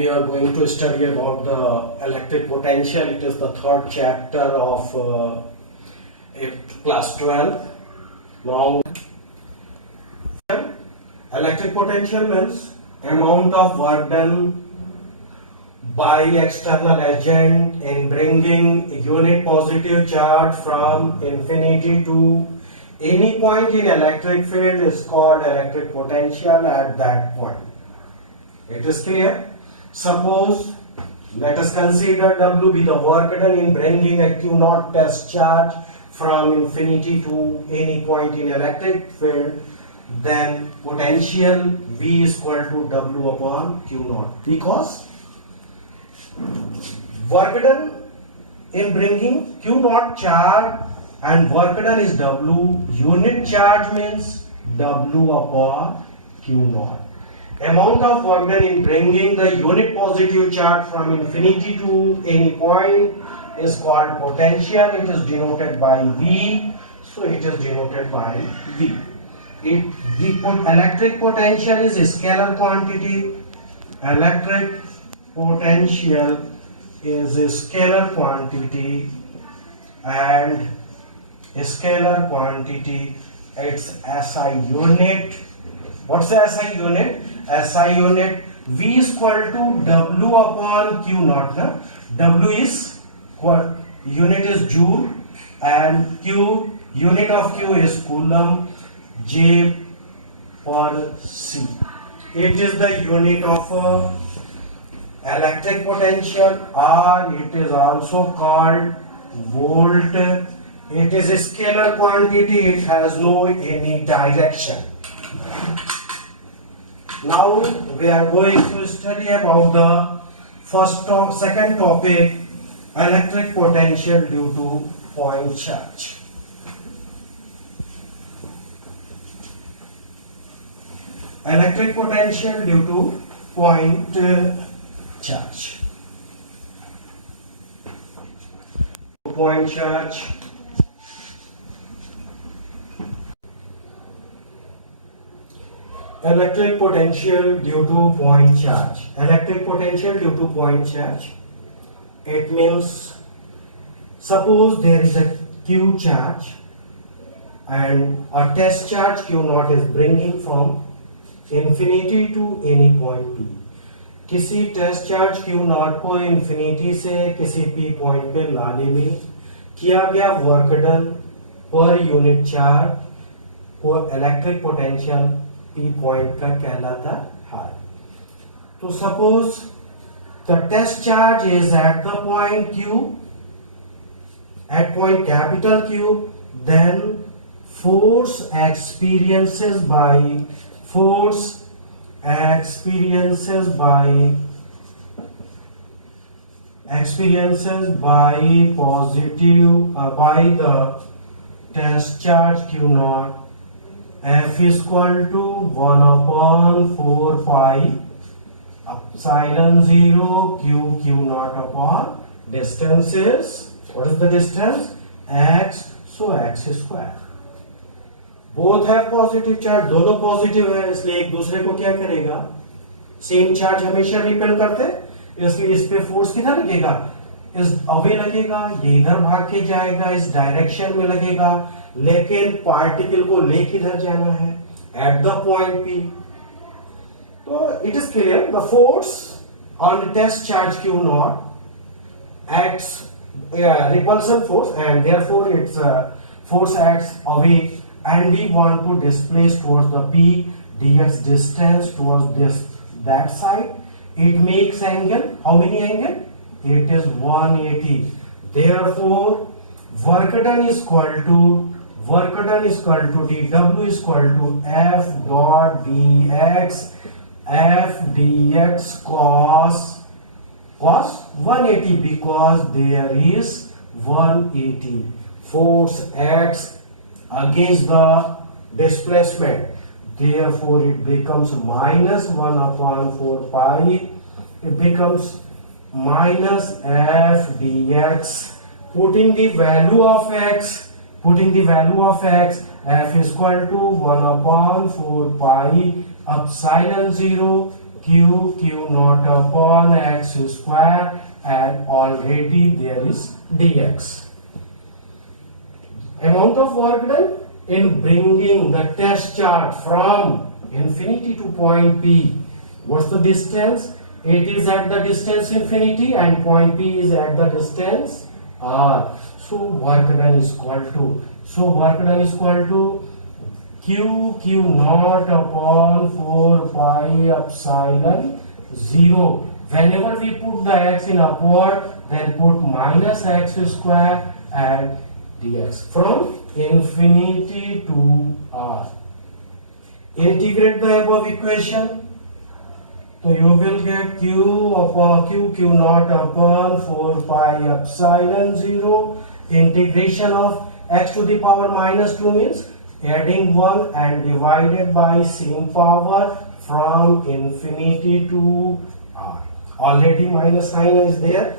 we are going to study about the electric potential. It is the third chapter of class 12. Now, electric potential means amount of work done by external agent in bringing unit positive charge from infinity to any point in electric field is called electric potential at that point. It is clear? Suppose, let us consider W be the work done in bringing a Q naught test charge from infinity to any point in electric field, then potential V is equal to W upon Q naught, because work done in bringing Q naught charge and work done is W, unit charge means W upon Q naught. Amount of work done in bringing the unit positive charge from infinity to any point is called potential. It is denoted by V, so it is denoted by V. Electric potential is a scalar quantity. Electric potential is a scalar quantity, and a scalar quantity, its SI unit. What's the SI unit? SI unit V is equal to W upon Q naught. W is unit is joule and Q unit of Q is coulomb, J per C. It is the unit of electric potential, or it is also called volt. It is a scalar quantity. It has no any direction. Now we are going to study about the second topic, electric potential due to point charge. Electric potential due to point charge. Point charge. Electric potential due to point charge. Electric potential due to point charge. It means, suppose there is a Q charge and a test charge Q naught is bringing from infinity to any point P. किसी test charge Q naught को infinity से किसी P point पे लाने में किया गया work done per unit charge को इलेक्ट्रिक पोटेंशियल P point का कहलाता है. तो suppose the test charge is at the point Q, at point capital Q, then force experiences by positive by the test charge Q naught, F is equal to 1 upon 4 pi epsilon 0 Q naught upon distance is, what is the distance? X, so x square. Both have positive charge, दोनों positive है, इसलिए एक दूसरे को क्या करेगा? Same charge हमेशा repel करते, इसलिए इस पे फोर्स किधर लगेगा? इस अवे लगेगा, ये इधर भाग के जाएगा, इस डायरेक्शन में लगेगा, लेकिन पार्टिकल को ले किधर जाना है? At the point P. तो it is clear, the force on test charge Q naught acts repulsion force, and therefore its force acts away, and we want to displace towards the P dx distance towards that side. It makes angle, how many angle? It is 180. Therefore work done is equal to dW is equal to F dot dx, F dx cos 180, because there is 180 force acts against the displacement. Therefore it becomes minus 1 upon 4 pi. It becomes minus F dx. Putting the value of x, F is equal to 1 upon 4 pi epsilon 0 q naught upon x square, and already there is dx. Amount of work done in bringing the test charge from infinity to point P. What's the distance? It is at the distance infinity and point P is at the distance r. So work done is equal to q naught upon 4 pi epsilon 0. Whenever we put the x in upward, then put minus x square and dx from infinity to r. Integrate the above equation. So you will get q naught upon 4 pi epsilon 0. Integration of x to the power minus 2 means adding 1 and divided by same power from infinity to r. Already minus sign is there.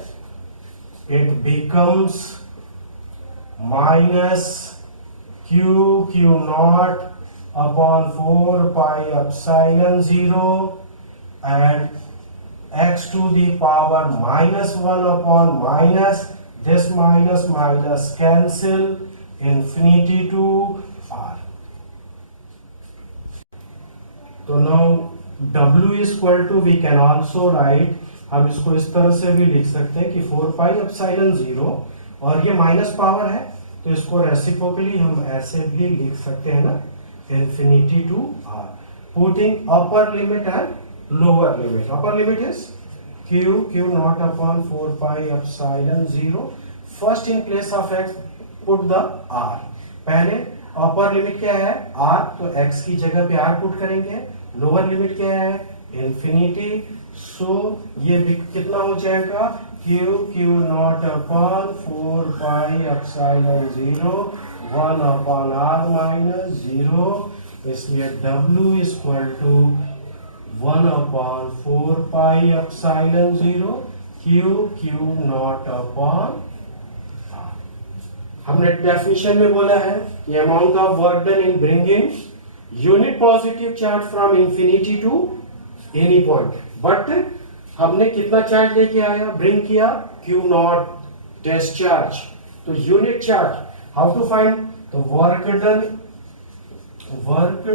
It becomes minus q naught upon 4 pi epsilon 0 and x to the power minus 1 upon minus this minus cancel infinity to r. तो now w is equal to we can also write, हम इसको इस तरह से भी लिख सकते हैं कि 4 पाई एप्सिलॉन 0 और ये माइनस पावर है तो इसको रेसिप्रोकली हम ऐसे भी लिख सकते हैं ना, infinity to r. Putting upper limit and lower limit. Upper limit is q naught upon 4 pi epsilon 0. First in place of x put the r. पहले अपर लिमिट क्या है r, तो x की जगह पे r पुट करेंगे. Lower limit क्या है इंफिनिटी. सो ये कितना हो जाएगा q naught upon 4 pi epsilon 0 1 upon r minus 0. इसलिए w is equal to 1 upon 4 pi epsilon 0 q naught upon r. हमने डेफिनेशन में बोला है कि amount of work done in bringing unit positive charge from infinity to any point. But हमने कितना charge लेके आया, ब्रिंग किया q नॉट टेस्ट चार्ज. तो unit charge how to find, तो work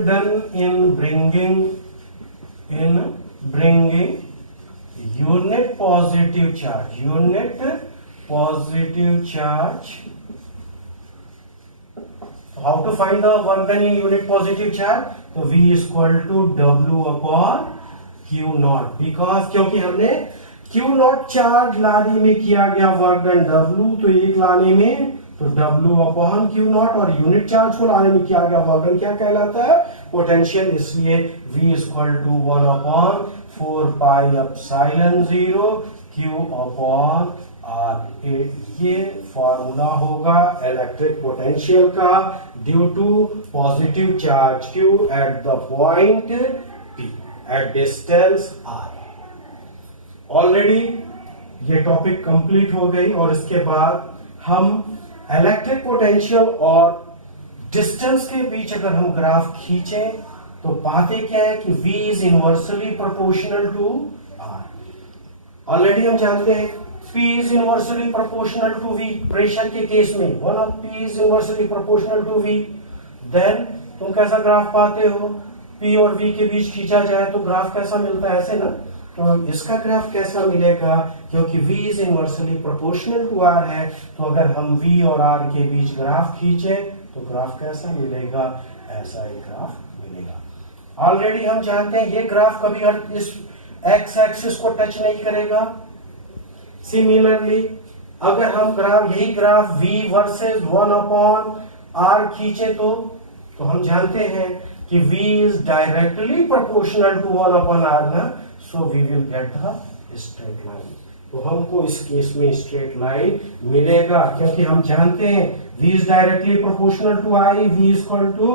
done in bringing unit positive charge. How to find the work done in unit positive charge, तो v is equal to w upon q naught. Because क्योंकि हमने q not charge लाने में किया गया work done w, तो एक लाने में तो w अपॉन q नॉट, और यूनिट चार्ज को लाने में किया गया वर्क डन क्या कहलाता है, पोटेंशियल. इसलिए v is equal to 1 upon 4 pi epsilon 0 q upon r. ये फॉर्मूला होगा इलेक्ट्रिक पोटेंशियल का due to positive charge q at the point p at distance r. Already ये टॉपिक कंप्लीट हो गई और इसके बाद हम इलेक्ट्रिक पोटेंशियल और डिस्टेंस के बीच अगर हम ग्राफ खींचें तो पाते क्या है कि v is inversely proportional to r. Already हम जानते हैं P is inversely proportional to V. Pressure के केस में one of P is inversely proportional to V. Then तुम कैसा ग्राफ पाते हो, P और V के बीच खींचा जाए तो ग्राफ कैसा मिलता है, ऐसे ना. तो इसका ग्राफ कैसा मिलेगा, क्योंकि V is inversely proportional to R है, तो अगर हम V और R के बीच ग्राफ खींचे तो ग्राफ कैसा मिलेगा, ऐसा एक ग्राफ मिलेगा. ऑलरेडी हम जानते हैं ये ग्राफ कभी इस एक्स एक्सिस को टच नहीं करेगा. सिमिलरली अगर हम यही graph v versus 1 upon r खींचे तो हम जानते हैं कि v is directly proportional to 1 upon r ना. So we will get the straight line. तो हमको इस केस में स्ट्रेट लाइन मिलेगा क्योंकि हम जानते हैं v is directly proportional to i, v is equal to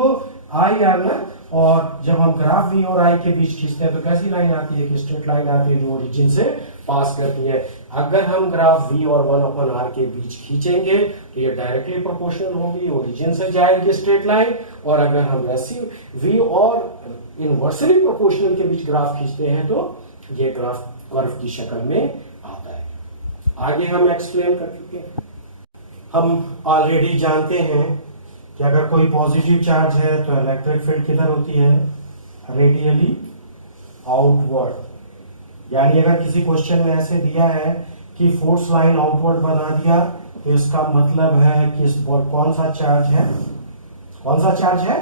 i r ना. और जब हम ग्राफ v और i के बीच खींचते हैं तो कैसी लाइन आती है कि स्ट्रेट लाइन आती है जो ओरिजिन से पास करती है. अगर हम ग्राफ v और 1 अपॉन r के बीच खींचेंगे तो ये डायरेक्टली प्रोपोर्शनल होगी, ओरिजिन से जाएगी स्ट्रेट लाइन. और अगर हम वैसी v और इनवर्सली प्रोपोर्शनल के बीच ग्राफ खींचते हैं तो ये ग्राफ कर्व की शक्ल में आता है। आगे हम एक्सप्लेन कर चुके हैं। हम ऑलरेडी जानते हैं कि अगर कोई पॉजिटिव चार्ज है तो इलेक्ट्रिक फील्ड किधर होती है, रेडियली आउटवर्ड। यानी अगर किसी क्वेश्चन में ऐसे दिया है कि फोर्स लाइन आउटवर्ड बना दिया तो इसका मतलब है कि इस कौन सा चार्ज है, कौन सा चार्ज है,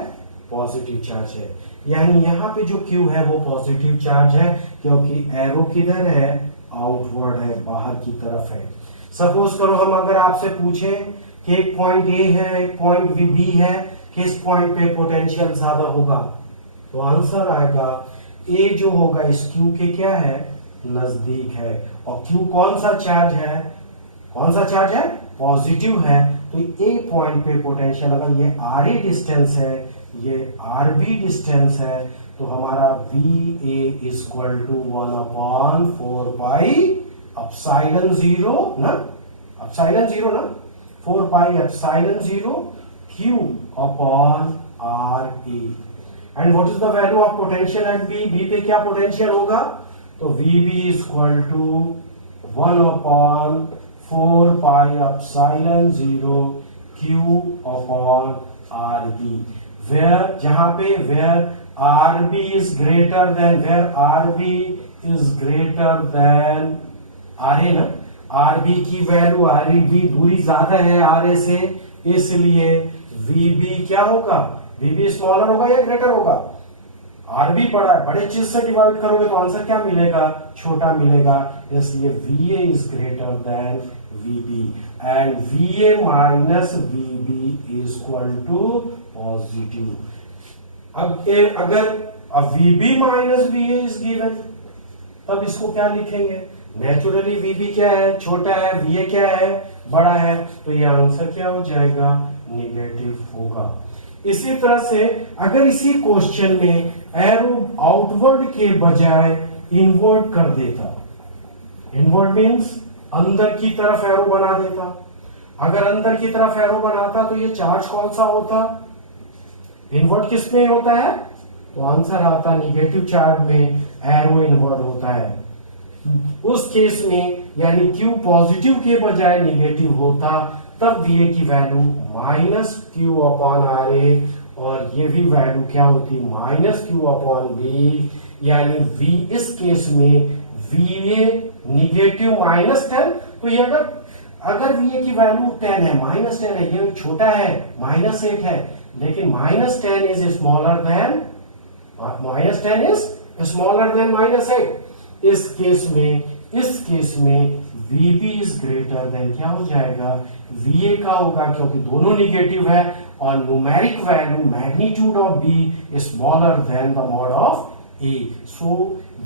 पॉजिटिव चार्ज है। यानी यहाँ पे जो Q है वो पॉजिटिव चार्ज है क्योंकि एरो किधर है, आउटवर्ड है, बाहर की तरफ है। सपोज करो हम अगर आपसे पूछें कि एक पॉइंट ए है, एक पॉइंट बी है, किस पॉइंट पे पोटेंशियल ज्यादा होगा, तो आंसर आएगा ए जो होगा इस Q के क्या है, नजदीक है। और Q कौन सा चार्ज है, कौन सा चार्ज है, पॉजिटिव है। तो ए पॉइंट पे पोटेंशियल, अगर ये आर ए डिस्टेंस है, ये आर बी डिस्टेंस है, तो हमारा V A equal to 1/4 pi epsilon 0 ना, एप्सिलॉन 0 ना, 4 pi epsilon 0 Q upon R A. And what is the value of potential at B, B पे क्या पोटेंशियल होगा, तो V B equal to 1/4 pi epsilon 0 Q upon R B. Where, जहां पे where R B is greater than, where R B is greater than R A ना, R B की value, R B दूरी ज्यादा है R A से, इसलिए we B क्या होगा, वी बी स्मॉलर होगा या ग्रेटर होगा, आर बी बड़ा है, बड़े चीज से डिवाइड करोगे तो आंसर क्या मिलेगा, छोटा मिलेगा। इसलिए V A is greater than V B and V A minus V B is equal to positive. अब अगर V B minus V A is given, तब इसको क्या लिखेंगे, नेचुरली वी बी क्या है, छोटा है, वी ए क्या है, बड़ा है, तो ये आंसर क्या हो जाएगा, निगेटिव होगा। इसी तरह से अगर इसी क्वेश्चन में एरो आउटवर्ड के बजाय इनवर्ट कर देता, इनवर्ट मीन्स अंदर की तरफ एरो बना देता, अगर अंदर की तरफ एरो बनाता तो ये चार्ज कौन सा होता, इनवर्ट किस में होता है, तो आंसर आता निगेटिव चार्ज में एरो इनवर्ट होता है। उस केस में यानी Q पॉजिटिव के बजाय निगेटिव होता, तब वी ए की value minus Q upon R A, और ये भी वैल्यू क्या होती, माइनस Q अपॉन बी। यानी V इस केस में वी ए निगेटिव -10, तो ये अगर वी ए की वैल्यू 10 है, -10 है, ये छोटा है, -1 है, लेकिन -10 is smaller than, -10 is smaller than -8। इस केस में VB इज ग्रेटर देन क्या हो जाएगा, VA का होगा, क्योंकि दोनों निगेटिव है और numeric value magnitude of B smaller than the mod of A। So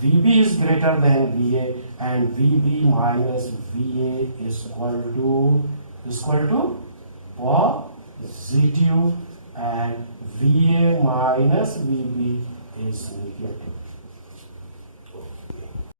VB is greater than VA and VB minus VA is equal to positive and VA minus VB is negative.